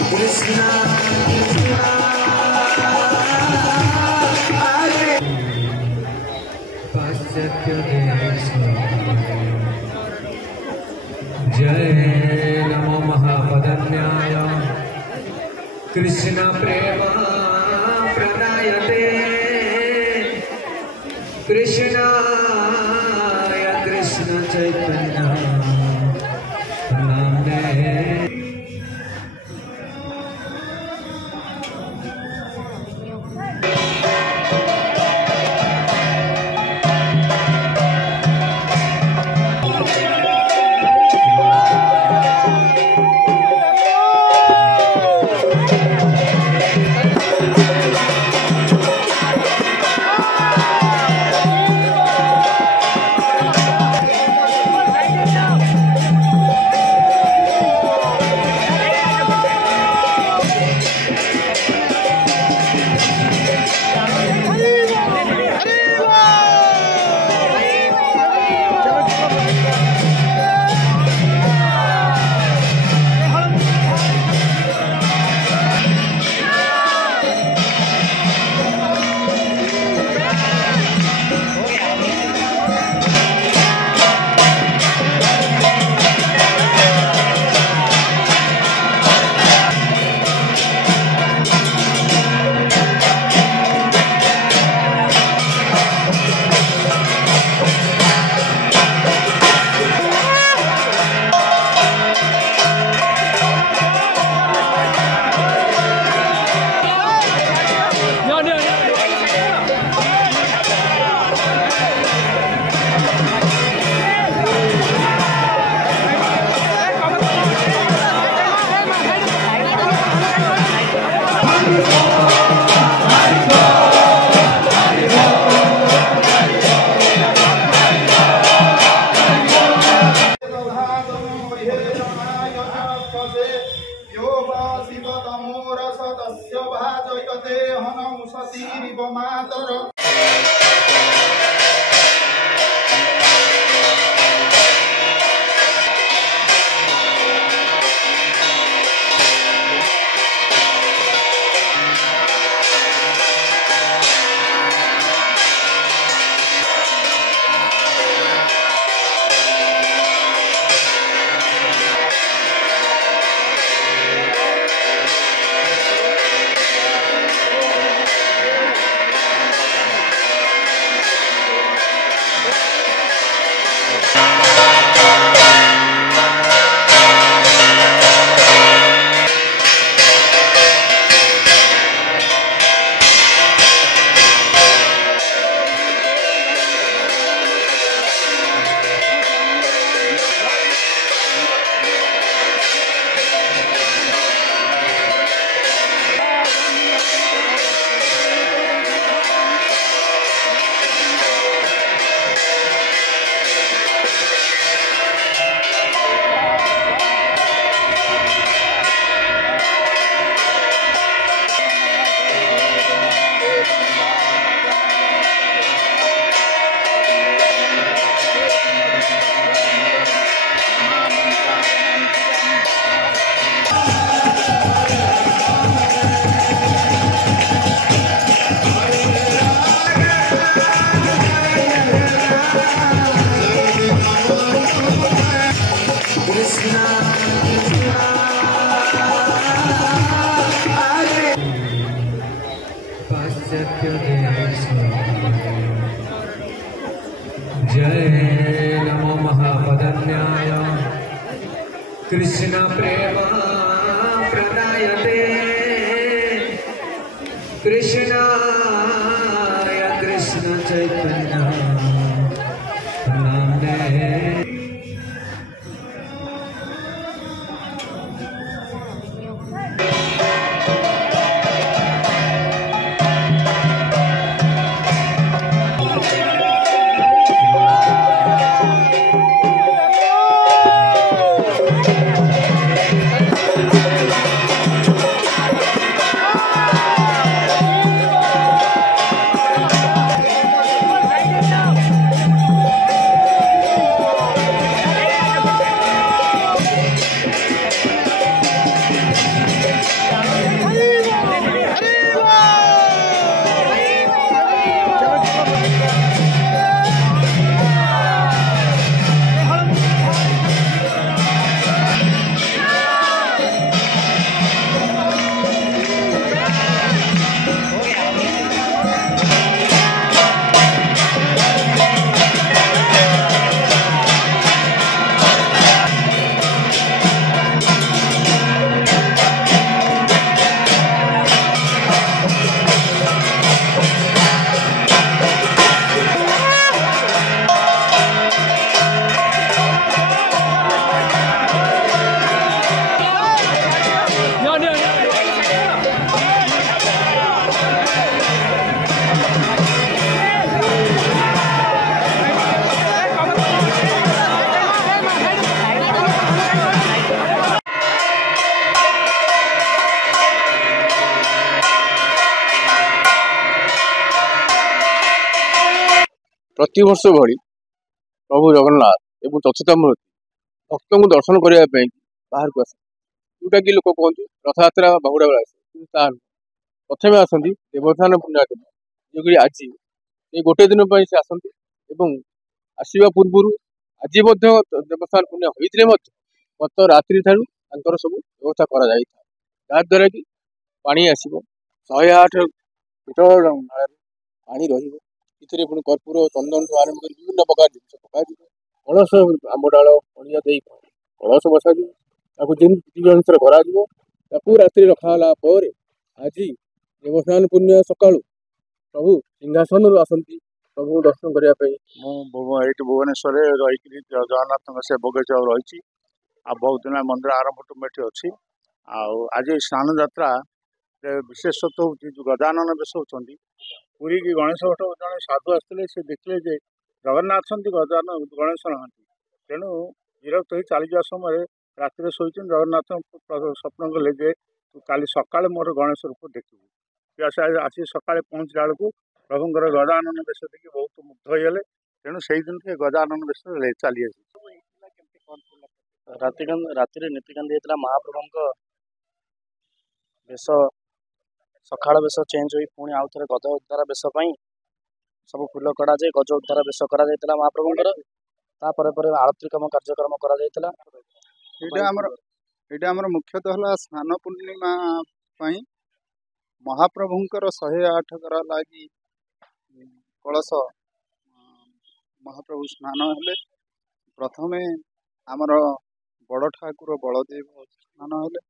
कृष्णा पाश्चात्य देश जय नमो महापदन्याय कृष्ण प्रेम प्रदायते कृष्णाय कृष्ण चैतन्य नामने जय नमो महापदन्याय कृष्ण प्रेम प्रदायते कृष्णाय कृष्ण चैतन्य नामने प्रतिवर्ष भली प्रभु जगन्नाथ एवं चतुर्थामूर्ति भक्त को दर्शन करने बाहर को आस जोटा कि लोक कहते रथयात्रा बाहुड़ा बेला आस प्रथम आसती देवस्थान पूर्णिमा दिन जो आज ये गोटे दिन से आसती आसवा पूर्व आज देवस्थान पूर्णिमा होते गत रात्रि ठार सब व्यवस्था कराद्वारा कि पानी आसो 108 मीटर पानी रही पुणी कर्पूर चंदन ठू आरम्भ कर विभिन्न प्रकार जिन पक कलश आंब डाल पड़िया दे कलश बसा अनुसार कर राति रखाला आज देवस्थान पुण्य सका प्रभु सिंहासन आसती प्रभु दर्शन करने ये भुवनेश्वर रही जगन्नाथ से बगीचा रही बहुत दिन मंदिर आरंभ टू अच्छी आज स्नान यात्रा विशेषत्व हूँ जो गजानन बेश होती पुरी की गणेश भट्ट जड़े साधु आसते से देखले जे जगन्नाथ गजानन गणेश नहांती तेणु विरक्त हो चली समय राति शोचन जगन्नाथ स्वप्न कले जे तू काली सका मोर गणेश रूप देखू आसी सका पहुँचला बेलू प्रभुंर गजानन बेश देखिए बहुत मुग्ध होगले तेणु से दिन के गजानन बेश चली राति नीतिकांति होता महाप्रभु बेश सकाळ बेश चेंज हो पुणी आउ थे गज उद्धार बेश सब फुल कड़ा जाए गज उद्धार बेश कर महाप्रभुंर आरती कम कार्यक्रम कर मुख्यतः स्नान पूर्णिमा महाप्रभुंकर 108 करा लगी कलश महाप्रभु स्नान हेले प्रथमे आमर बड़ ठाकुर बलदेव स्नान हेले